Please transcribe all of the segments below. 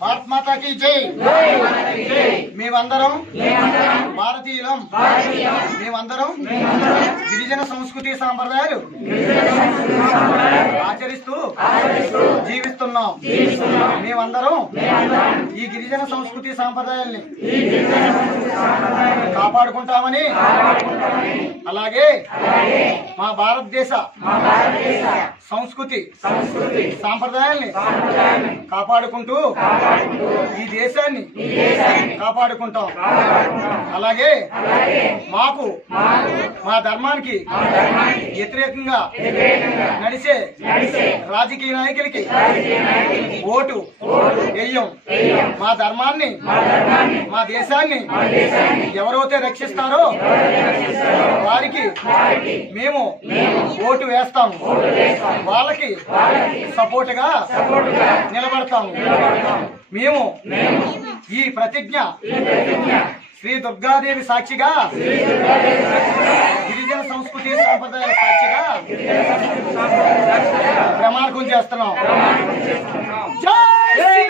భారత్ మాతాకి జై. మేమందరం భారతీయులం. మేమందరం గిరిజన సంస్కృతి సాంప్రదాయాలు ఆచరిస్తూ జీవిస్తున్నాం. మేమందరం ఈ గిరిజన సంస్కృతి సాంప్రదాయాల్ని కాపాడుకుంటామని. అలాగే మా భారతదేశ సంస్కృతి సాంప్రదాయాల్ని కాపాడుకుంటూ ఈ దేశాన్ని కాపాడుకుంటాం. అలాగే మాకు మా ధర్మానికి వ్యతిరేకంగా నడిచే రాజకీయ నాయకులకి ఓటు వెయ్యం మా ధర్మాన్ని మా దేశాన్ని ఎవరైతే రక్షిస్తారో వారికి మేము ఓటు వేస్తాము. వాళ్ళకి సపోర్ట్గా నిలబడతాము. మేము ఈ ప్రతిజ్ఞ శ్రీ దుర్గాదేవి సాక్షిగా గిరిజన సంస్కృతి సాంప్రదాయాల సాక్షిగా ప్రమాణకం చేస్తున్నాం. జై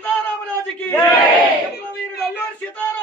సీతారామరాజుకి అల్లూరి సీతారామ